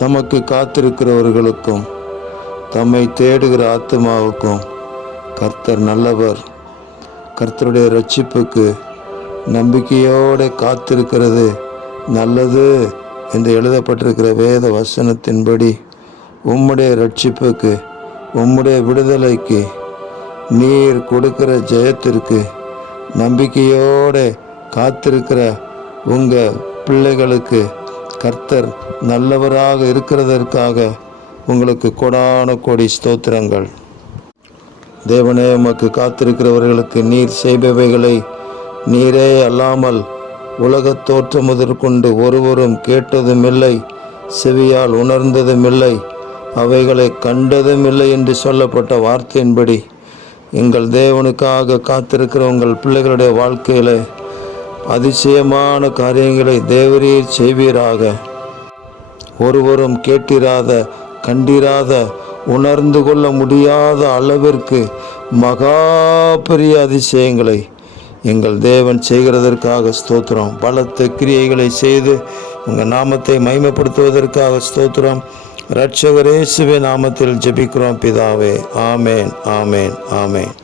தமக்கு காத்திருக்கிறவர்களுக்கும் தம்மை தேடுகிற ஆத்மாவுக்கும் கர்த்தர் நல்லவர். கர்த்தருடைய இரட்சிப்புக்கு நம்பிக்கையோடு காத்திருக்கிறது நல்லது என்று எழுதப்பட்டிருக்கிற வேத வசனத்தின்படி உம்முடைய இரட்சிப்புக்கு, உம்முடைய விடுதலைக்கு, நீர் கொடுக்கிற ஜெயத்திற்கு நம்பிக்கையோடு காத்திருக்கிற உங்கள் பிள்ளைகளுக்கு கர்த்தர் நல்லவராக இருக்கிறதற்காக உங்களுக்கு கொடான கோடி ஸ்தோத்திரங்கள். தேவனே, உமக்கு காத்திருக்கிறவர்களுக்கு நீர் செய்பவைகளை நீரே அல்லாமல் உலகத் தோற்றம் முதற்கொண்டு ஒருவரும் கேட்டதுமில்லை, செவியால் உணர்ந்ததுமில்லை, அவைகளை கண்டதுமில்லை என்று சொல்லப்பட்ட வார்த்தையின்படி எங்கள் தேவனுக்காக காத்திருக்கிற உங்கள் பிள்ளைகளுடைய வாழ்க்கையில் அதிசயமான காரியங்களை தேவரீர் செய்வீராக. ஒருவரும் கேட்டிராத, கண்டிராத, உணர்ந்து கொள்ள முடியாத அளவிற்கு மகா பெரிய அதிசயங்களை எங்கள் தேவன் செய்கிறதற்காக ஸ்தோத்திரம். பலத்த கிரியைகளை செய்து உங்கள் நாமத்தை மகிமைப்படுத்துவதற்காக ஸ்தோத்திரம். இரட்சகர் இயேசுவின் நாமத்தில் ஜெபிக்கிறோம் பிதாவே. ஆமேன், ஆமேன், ஆமேன்.